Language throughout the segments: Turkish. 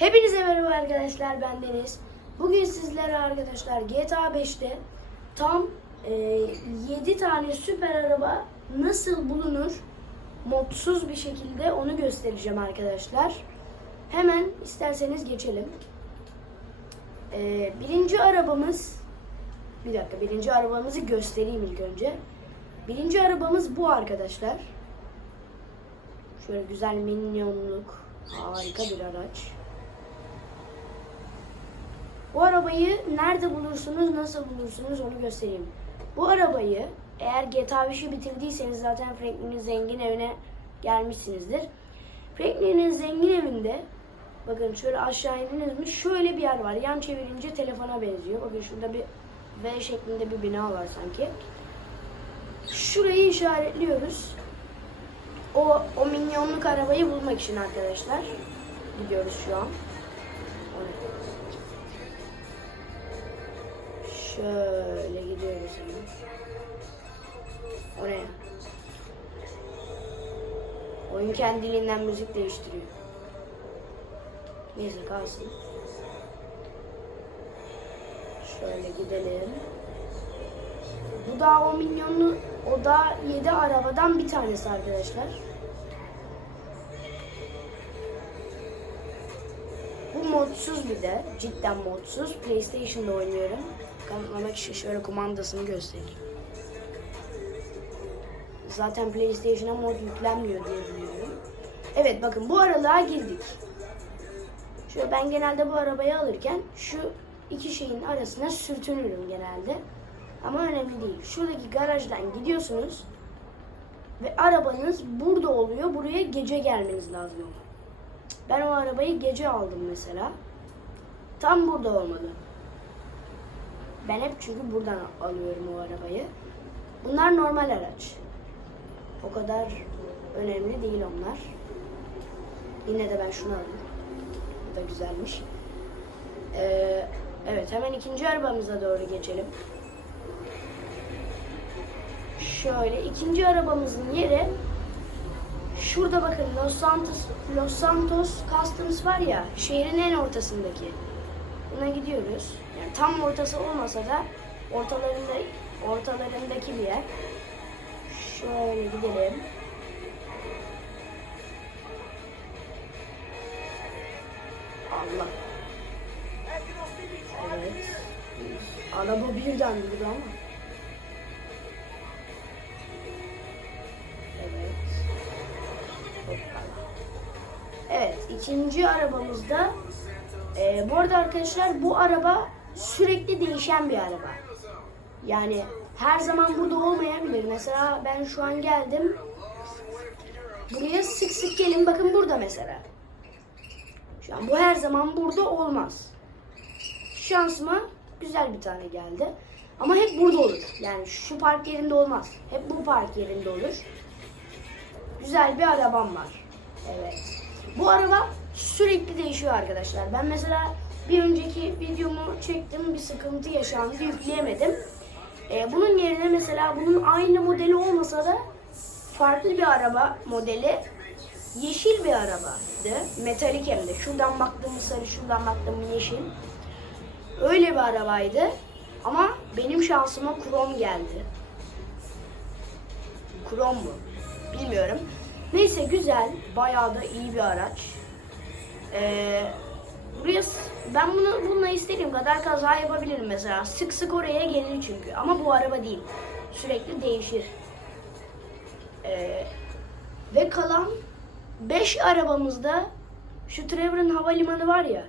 Hepinize merhaba arkadaşlar ben Deniz. Bugün sizlere arkadaşlar GTA 5'te tam e, 7 tane süper araba nasıl bulunur modsuz bir şekilde onu göstereceğim arkadaşlar. Hemen isterseniz geçelim. E, birinci arabamız bir dakika birinci arabamızı göstereyim ilk önce. Birinci arabamız bu arkadaşlar. Şöyle güzel minyonluk harika bir araç. Bu arabayı nerede bulursunuz, nasıl bulursunuz onu göstereyim. Bu arabayı eğer GTA 5'i bitirdiyseniz zaten Franklin'in zengin evine gelmişsinizdir. Franklin'in zengin evinde bakın şöyle aşağı indiniz mi şöyle bir yer var. Yan çevirince telefona benziyor. Bakın şurada bir V şeklinde bir bina var sanki. Şurayı işaretliyoruz. O, o minyonluk arabayı bulmak için arkadaşlar. Gidiyoruz şu an. Şöyle gidiyoruz hemen. O ne ya? Oyun kendiliğinden müzik değiştiriyor. Neyse kalsın. Şöyle gidelim. Bu da o milyonlu, o da 7 arabadan bir tanesi arkadaşlar. Bu modsuz bir de. Cidden modsuz. PlayStation'da oynuyorum. Kanıtlamak için şöyle kumandasını göstereyim. Zaten PlayStation'a mod yüklenmiyor diye biliyorum. Evet bakın bu aralığa girdik. Şöyle ben genelde bu arabayı alırken şu iki şeyin arasına sürtünürüm genelde. Ama önemli değil. Şuradaki garajdan gidiyorsunuz ve arabanız burada oluyor. Buraya gece gelmeniz lazım. Ben o arabayı gece aldım mesela. Tam burada olmalı. Ben hep çünkü buradan alıyorum o arabayı. Bunlar normal araç. O kadar önemli değil onlar. Yine de ben şunu alayım. Bu da güzelmiş. Ee, evet hemen ikinci arabamıza doğru geçelim. Şöyle ikinci arabamızın yeri şurada bakın Los Santos Los Santos Customs var ya şehrin en ortasındaki. Buna gidiyoruz. Yani tam ortası olmasa da ortalarında ortalarındaki bir yer. Şöyle gidelim. Allah. Evet. Araba birden durdu ama. Evet. Evet, ikinci arabamızda e, bu arada arkadaşlar bu araba sürekli değişen bir araba. Yani her zaman burada olmayabilir. Mesela ben şu an geldim. Buraya sık sık gelin. Bakın burada mesela. Şu an bu her zaman burada olmaz. Şansıma güzel bir tane geldi. Ama hep burada olur. Yani şu park yerinde olmaz. Hep bu park yerinde olur. Güzel bir arabam var. Evet. Bu araba sürekli değişiyor arkadaşlar. Ben mesela bir önceki videomu çektim. Bir sıkıntı yaşandı. Yükleyemedim. Ee, bunun yerine mesela bunun aynı modeli olmasa da farklı bir araba modeli yeşil bir arabaydı. Metalik hem de. Şuradan baktığım sarı, şuradan baktığım yeşil. Öyle bir arabaydı. Ama benim şansıma krom geldi. Krom mu? Bilmiyorum. Neyse güzel. Bayağı da iyi bir araç. Ee, buraya ben bunu bununla istediğim kadar kaza yapabilirim mesela. Sık sık oraya gelir çünkü. Ama bu araba değil. Sürekli değişir. Ee, ve kalan 5 arabamızda şu Trevor'ın havalimanı var ya.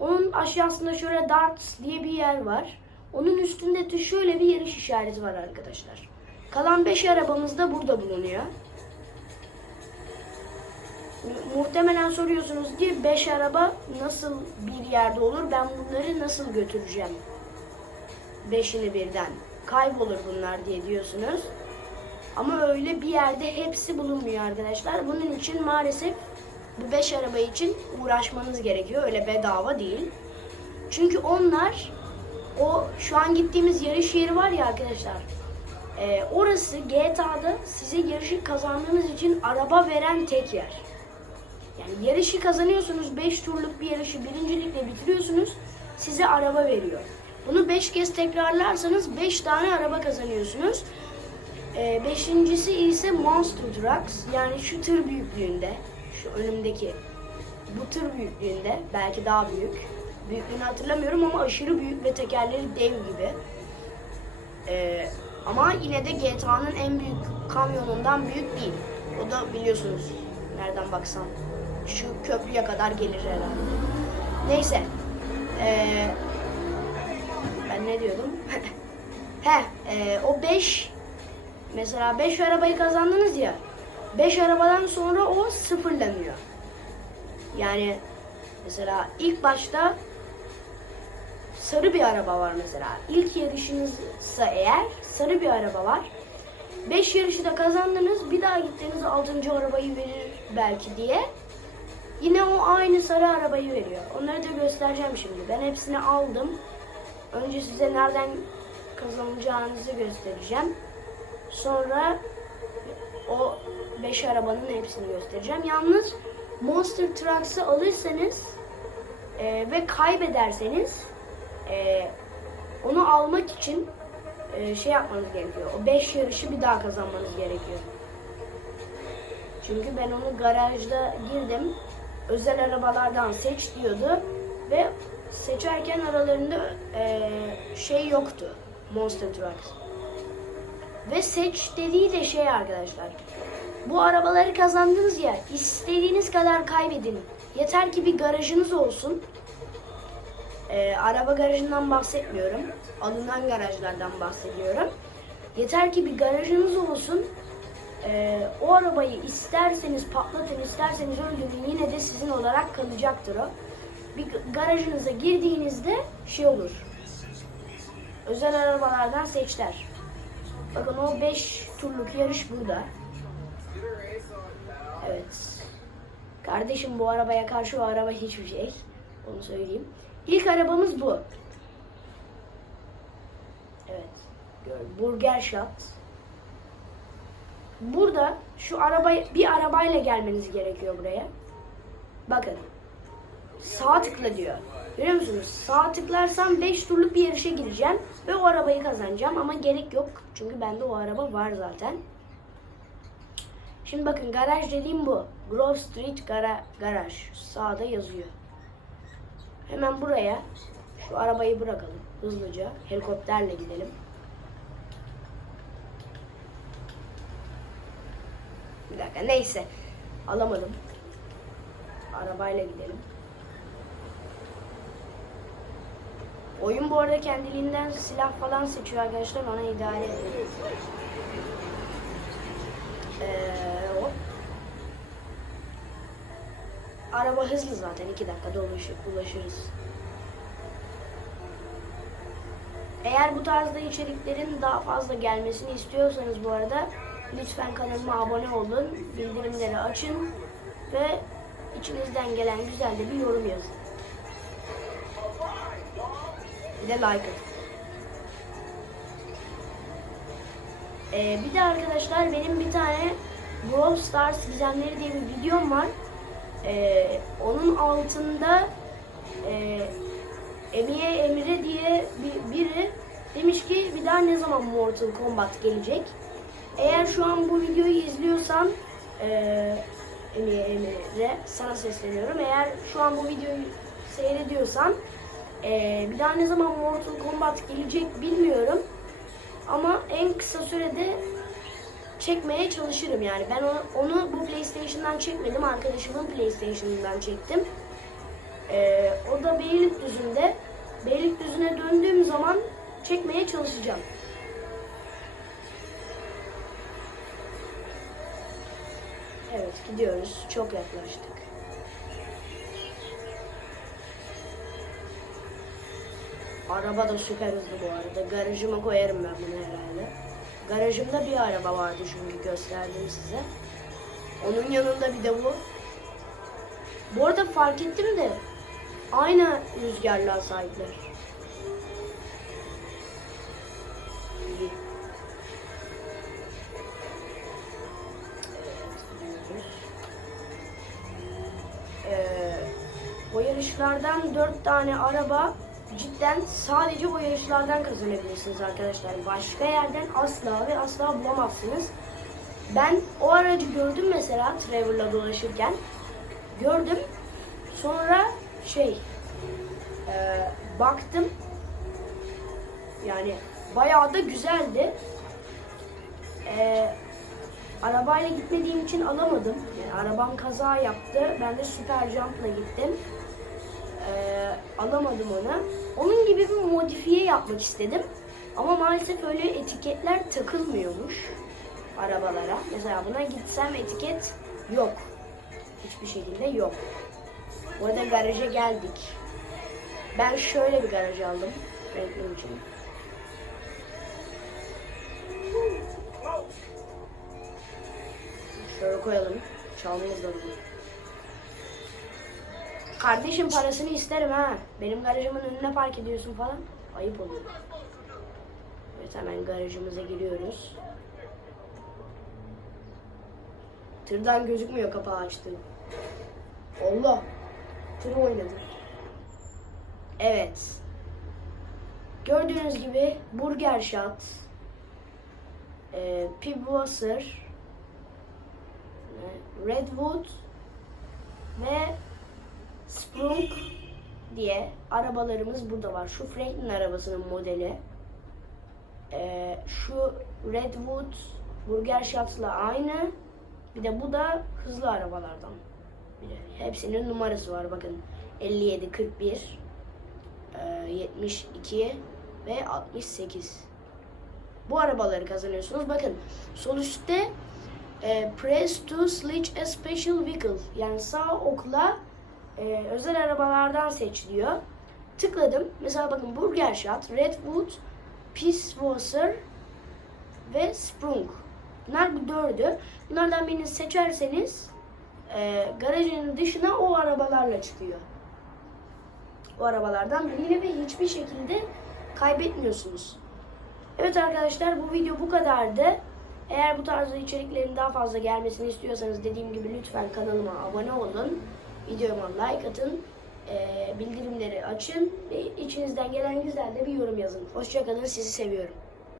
Onun aşağısında şöyle Darts diye bir yer var. Onun üstünde de şöyle bir yarış işareti var arkadaşlar. Kalan 5 arabamız da burada bulunuyor. Mu- Muhtemelen soruyorsunuz ki 5 araba nasıl bir yerde olur? Ben bunları nasıl götüreceğim? Beşini birden. Kaybolur bunlar diye diyorsunuz. Ama öyle bir yerde hepsi bulunmuyor arkadaşlar. Bunun için maalesef bu 5 araba için uğraşmanız gerekiyor. Öyle bedava değil. Çünkü onlar o şu an gittiğimiz yarış yeri var ya arkadaşlar. e, orası GTA'da size yarışı kazandığınız için araba veren tek yer. Yarışı kazanıyorsunuz. 5 turluk bir yarışı birincilikle bitiriyorsunuz. Size araba veriyor. Bunu 5 kez tekrarlarsanız 5 tane araba kazanıyorsunuz. Ee, beşincisi ise Monster Trucks. Yani şu tır büyüklüğünde. Şu önümdeki. Bu tır büyüklüğünde. Belki daha büyük. Büyüklüğünü hatırlamıyorum ama aşırı büyük ve tekerleri dev gibi. Ee, ama yine de GTA'nın en büyük kamyonundan büyük değil. O da biliyorsunuz nereden baksan şu köprüye kadar gelir herhalde. Neyse. Ee, ben ne diyordum? He, e, o 5 mesela 5 arabayı kazandınız ya. 5 arabadan sonra o sıfırlanıyor. Yani mesela ilk başta sarı bir araba var mesela. İlk yarışınızsa eğer sarı bir araba var. 5 yarışı da kazandınız. Bir daha gittiğiniz 6. arabayı verir belki diye. Yine o aynı sarı arabayı veriyor. Onları da göstereceğim şimdi. Ben hepsini aldım. Önce size nereden kazanacağınızı göstereceğim. Sonra o 5 arabanın hepsini göstereceğim. Yalnız Monster Trucks'ı alırsanız e, ve kaybederseniz e, onu almak için e, şey yapmanız gerekiyor. O 5 yarışı bir daha kazanmanız gerekiyor. Çünkü ben onu garajda girdim. Özel arabalardan seç diyordu ve seçerken aralarında e, şey yoktu. Monster Trucks. Ve seç dediği de şey arkadaşlar. Bu arabaları kazandınız ya istediğiniz kadar kaybedin. Yeter ki bir garajınız olsun. Ee, araba garajından bahsetmiyorum. Alınan garajlardan bahsediyorum. Yeter ki bir garajınız olsun. Ee, o arabayı isterseniz patlatın, isterseniz öldürün yine de sizin olarak kalacaktır o. Bir garajınıza girdiğinizde şey olur. Özel arabalardan seçler. Bakın o 5 turluk yarış burada. Evet. Kardeşim bu arabaya karşı o araba hiçbir şey. Onu söyleyeyim. İlk arabamız bu. Evet. Burger Shot. Burada şu arabayı bir arabayla gelmeniz gerekiyor buraya. Bakın. Sağ tıkla diyor. Görüyor musunuz? Sağ tıklarsam 5 turluk bir yarışa gireceğim ve o arabayı kazanacağım ama gerek yok. Çünkü bende o araba var zaten. Şimdi bakın garaj dediğim bu. Grove Street gara Garaj. Sağda yazıyor. Hemen buraya şu arabayı bırakalım hızlıca. Helikopterle gidelim. Bir dakika neyse. Alamadım. Arabayla gidelim. Oyun bu arada kendiliğinden silah falan seçiyor arkadaşlar. Ona idare edin. Ee. Araba hızlı zaten. 2 dakikada ulaşır, ulaşırız. Eğer bu tarzda içeriklerin daha fazla gelmesini istiyorsanız bu arada lütfen kanalıma abone olun, bildirimleri açın ve içinizden gelen güzel de bir yorum yazın. Bir de like atın. Ee, bir de arkadaşlar benim bir tane Brawl Stars gizemleri diye bir videom var. Ee, onun altında e, Emiye Emre diye bir, biri demiş ki bir daha ne zaman Mortal Kombat gelecek? Eğer şu an bu videoyu izliyorsan e, Emiye Emre sana sesleniyorum. Eğer şu an bu videoyu seyrediyorsan e, bir daha ne zaman Mortal Kombat gelecek bilmiyorum. Ama en kısa sürede çekmeye çalışırım yani. Ben onu, onu bu PlayStation'dan çekmedim. Arkadaşımın PlayStation'ından çektim. Ee, o da Beylikdüzü'nde. Beylikdüzü'ne döndüğüm zaman çekmeye çalışacağım. Gidiyoruz. Çok yaklaştık. Araba da süper hızlı bu arada. Garajıma koyarım ben bunu herhalde. Garajımda bir araba vardı çünkü gösterdim size. Onun yanında bir de bu. Bu arada fark ettim de aynı rüzgarlığa sahipler. Yarışlardan 4 tane araba cidden sadece o yarışlardan kazanabilirsiniz arkadaşlar. Başka yerden asla ve asla bulamazsınız. Ben o aracı gördüm mesela Trevor'la dolaşırken. Gördüm. Sonra şey e, baktım. Yani bayağı da güzeldi. E, arabayla gitmediğim için alamadım. Yani arabam kaza yaptı. Ben de süper jump'la gittim. E, alamadım onu. Onun gibi bir modifiye yapmak istedim. Ama maalesef öyle etiketler takılmıyormuş arabalara. Mesela buna gitsem etiket yok. Hiçbir şekilde yok. Burada garaja geldik. Ben şöyle bir garaj aldım. Franklin için. Şöyle koyalım. Çalmayız da bunu. Kardeşim parasını isterim ha. Benim garajımın önüne park ediyorsun falan. Ayıp oluyor. Evet hemen garajımıza giriyoruz. Tırdan gözükmüyor kapağı açtı. Allah. Tır oynadı. Evet. Gördüğünüz gibi Burger Shot, e, Pibwasser, e, Redwood ve Sprung diye arabalarımız burada var. Şu Franklin arabasının modeli. E, şu Redwood Burger Shot'la aynı. Bir de bu da hızlı arabalardan. biri. Hepsinin numarası var bakın. 57, 41, e, 72 ve 68. Bu arabaları kazanıyorsunuz. Bakın sol üstte e, press to switch a special vehicle. Yani sağ okla e, özel arabalardan seç diyor. Tıkladım. Mesela bakın Burger Shot, Redwood, Pisswasser ve Sprung. Bunlar bu dördü. Bunlardan birini seçerseniz e, garajın dışına o arabalarla çıkıyor. O arabalardan birini ve hiçbir şekilde kaybetmiyorsunuz. Evet arkadaşlar bu video bu kadardı. Eğer bu tarzda içeriklerin daha fazla gelmesini istiyorsanız dediğim gibi lütfen kanalıma abone olun. Videoma like atın. e, bildirimleri açın ve içinizden gelen güzel de bir yorum yazın. Hoşçakalın sizi seviyorum.